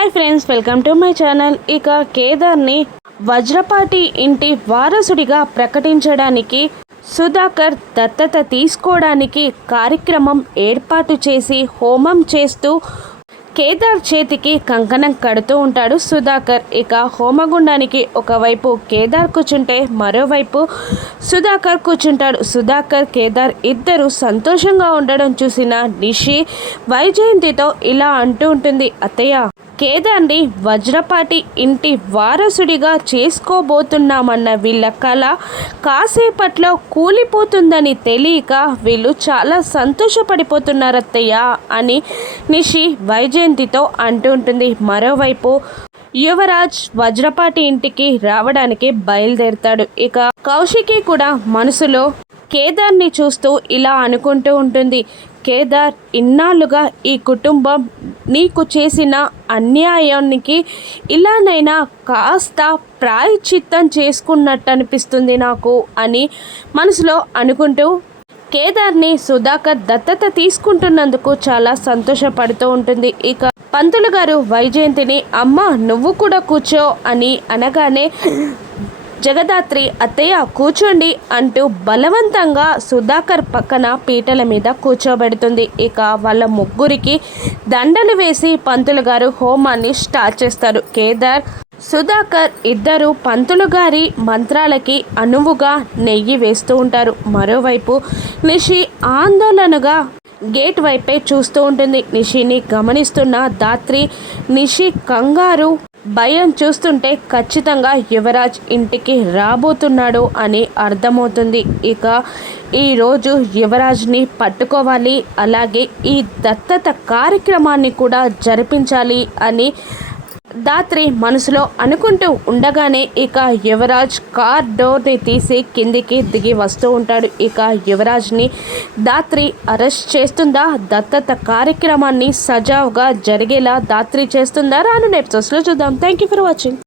Hi friends, welcome to my channel. ఇక కేదార్ని వజ్రపాటి ఇంటి వారసుడిగా ప్రకటించడానికి సుధాకర్ దత్తత తీసుకోవడానికి కార్యక్రమం ఏర్పాటు చేసి హోమం చేస్తూ కేదార్ చేతికి కంకణం కడుతూ ఉంటాడు సుధాకర్. ఇక హోమగుండానికి ఒకవైపు కేదార్ కూర్చుంటే మరోవైపు సుధాకర్ కూర్చుంటాడు. సుధాకర్ కేదార్ ఇద్దరు సంతోషంగా ఉండడం చూసిన నిషి వైజయంతితో ఇలా అంటూ ఉంటుంది, అత్తయ్య, కేదార్ని వజ్రపాటి ఇంటి వారసుడిగా చేసుకోబోతున్నామన్న వీళ్ళ కళ కాసేపట్లో కూలిపోతుందని తెలియక వీళ్ళు చాలా సంతోషపడిపోతున్నారత్తయ్య అని నిషి వైజయంతితో అంటూ ఉంటుంది. మరోవైపు యువరాజ్ వజ్రపాటి ఇంటికి రావడానికి బయలుదేరుతాడు. ఇక కౌశికి కూడా మనసులో కేదార్ని చూస్తూ ఇలా అనుకుంటూ ఉంటుంది, కేదార్, ఇన్నాళ్ళుగా ఈ కుటుంబం నీకు చేసిన అన్యాయానికి ఇలానైనా కాస్త ప్రాయశ్చిత్తం చేసుకున్నట్టు అనిపిస్తుంది నాకు అని మనసులో అనుకుంటూ కేదార్ని సుధాకర్ దత్తత తీసుకుంటున్నందుకు చాలా సంతోషపడుతూ ఉంటుంది. ఇక పంతులు గారు వైజయంతిని, అమ్మ నువ్వు కూడా కూర్చో అని అనగానే జగదాత్రి, అత్తయ్య కూర్చోండి అంటూ బలవంతంగా సుధాకర్ పక్కన పీటల మీద కూర్చోబెడుతుంది. ఇక వాళ్ళ ముగ్గురికి దండలు వేసి పంతులు గారు హోమాన్ని స్టార్ట్ చేస్తారు. కేదార్, సుధాకర్ ఇద్దరు పంతులు గారి మంత్రాలకి అనువుగా నెయ్యి వేస్తూ ఉంటారు. మరోవైపు నిషి ఆందోళనగా గేట్ వైపే చూస్తూ ఉంటుంది. నిషిని గమనిస్తున్న దాత్రి నిషి కంగారు భయం చూస్తుంటే ఖచ్చితంగా యువరాజ్ ఇంటికి రాబోతున్నాడు అని అర్థమవుతుంది. ఇక ఈరోజు యువరాజ్ని పట్టుకోవాలి, అలాగే ఈ దత్తత కార్యక్రమాన్ని కూడా జరిపించాలి అని దాత్రి మనసులో అనుకుంటూ ఉండగానే ఇక యువరాజ్ కార్ డోర్ని తీసి కిందికి దిగి వస్తూ ఉంటాడు. ఇక యువరాజ్ని దాత్రి అరెస్ట్ చేస్తుందా, దత్తత కార్యక్రమాన్ని సజావుగా జరిగేలా దాత్రి చేస్తుందా, రానున్న ఎపిసోడ్స్లో చూద్దాం. Thank you for watching.